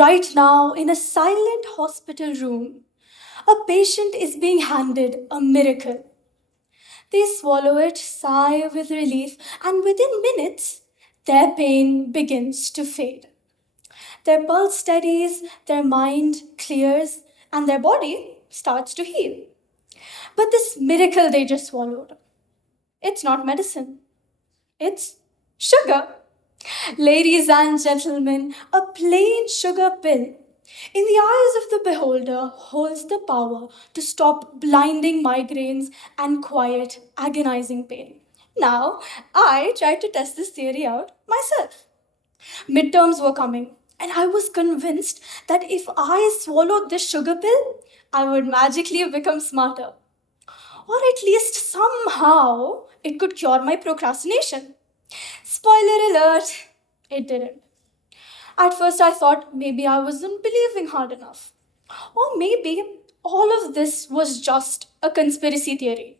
Right now, in a silent hospital room, a patient is being handed a miracle. They swallow it, sigh with relief, and within minutes, their pain begins to fade. Their pulse steadies, their mind clears, and their body starts to heal. But this miracle they just swallowed, it's not medicine, it's sugar. Ladies and gentlemen, a plain sugar pill, in the eyes of the beholder, holds the power to stop blinding migraines and quiet, agonizing pain. Now, I tried to test this theory out myself. Midterms were coming, and I was convinced that if I swallowed this sugar pill, I would magically become smarter. Or at least somehow it could cure my procrastination. Spoiler alert, it didn't. At first, I thought maybe I wasn't believing hard enough. Or maybe all of this was just a conspiracy theory.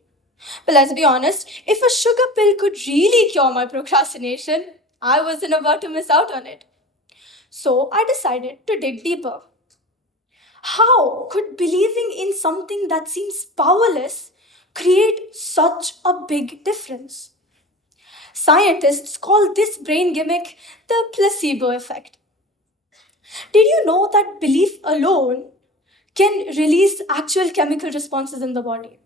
But let's be honest, if a sugar pill could really cure my procrastination, I wasn't about to miss out on it. So I decided to dig deeper. How could believing in something that seems powerless create such a big difference? Scientists call this brain gimmick the placebo effect. Did you know that belief alone can release actual chemical responses in the body?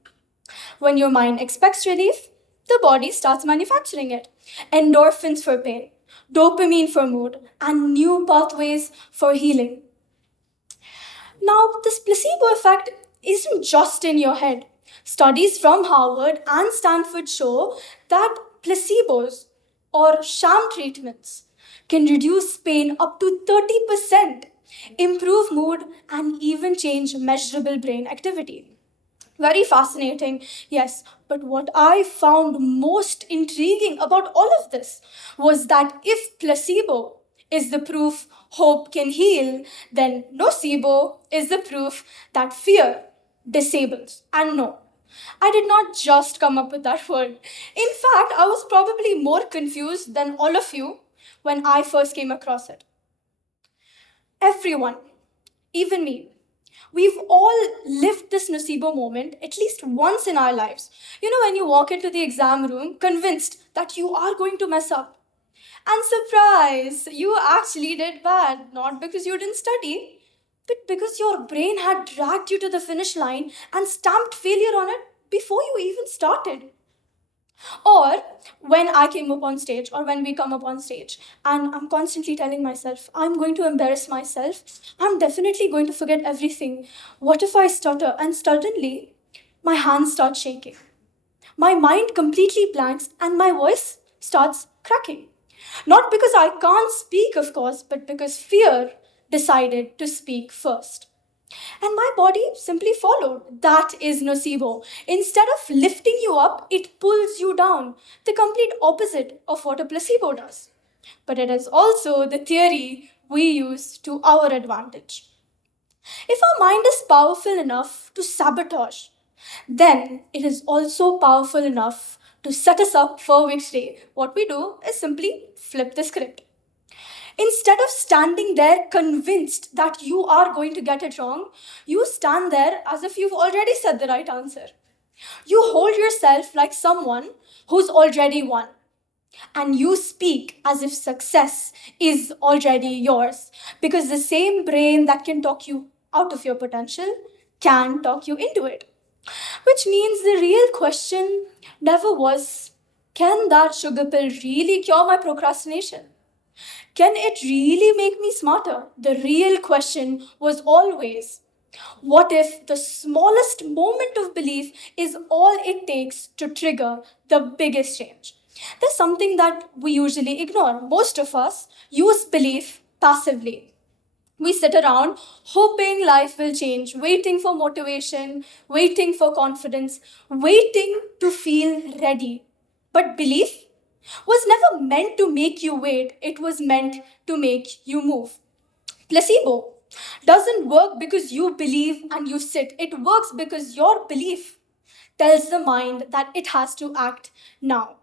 When your mind expects relief, the body starts manufacturing it. Endorphins for pain, dopamine for mood, and new pathways for healing. Now, this placebo effect isn't just in your head. Studies from Harvard and Stanford show that placebos or sham treatments can reduce pain up to 30%, improve mood, and even change measurable brain activity. Very fascinating, yes. But what I found most intriguing about all of this was that if placebo is the proof hope can heal, then nocebo is the proof that fear disables. And no, I did not just come up with that word. In fact, I was probably more confused than all of you when I first came across it. Everyone, even me, we've all lived this nocebo moment at least once in our lives. You know, when you walk into the exam room convinced that you are going to mess up. And surprise, you actually did bad, not because you didn't study, but because your brain had dragged you to the finish line and stamped failure on it before you even started. Or when I came up on stage, or when we come up on stage, and I'm constantly telling myself, I'm going to embarrass myself, I'm definitely going to forget everything. What if I stutter? And suddenly, my hands start shaking. My mind completely blanks, and my voice starts cracking. Not because I can't speak, of course, but because fear decided to speak first. And my body simply followed. That is nocebo. Instead of lifting you up, it pulls you down. The complete opposite of what a placebo does. But it is also the theory we use to our advantage. If our mind is powerful enough to sabotage, then it is also powerful enough to set us up for victory. What we do is simply flip the script. Instead of standing there convinced that you are going to get it wrong, you stand there as if you've already said the right answer. You hold yourself like someone who's already won. And you speak as if success is already yours. Because the same brain that can talk you out of your potential can talk you into it. Which means the real question never was, can that sugar pill really cure my procrastination? Can it really make me smarter? The real question was always, what if the smallest moment of belief is all it takes to trigger the biggest change? There's something that we usually ignore. Most of us use belief passively. We sit around hoping life will change, waiting for motivation, waiting for confidence, waiting to feel ready. But belief was never meant to make you wait, it was meant to make you move. Placebo doesn't work because you believe and you sit, it works because your belief tells the mind that it has to act now.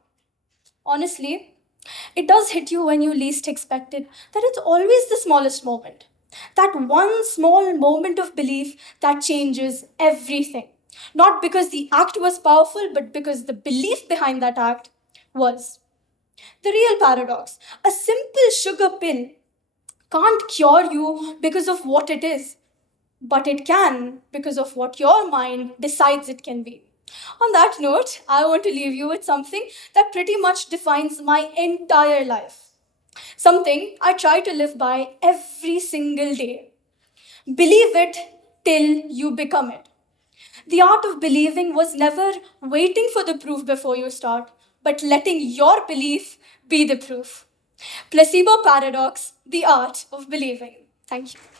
Honestly, it does hit you when you least expect it, that it's always the smallest moment. That one small moment of belief that changes everything. Not because the act was powerful, but because the belief behind that act was. The real paradox: a simple sugar pill can't cure you because of what it is, but it can because of what your mind decides it can be. On that note, I want to leave you with something that pretty much defines my entire life. Something I try to live by every single day. Believe it till you become it. The art of believing was never waiting for the proof before you start, but letting your belief be the proof. Placebo paradox, the art of believing. Thank you.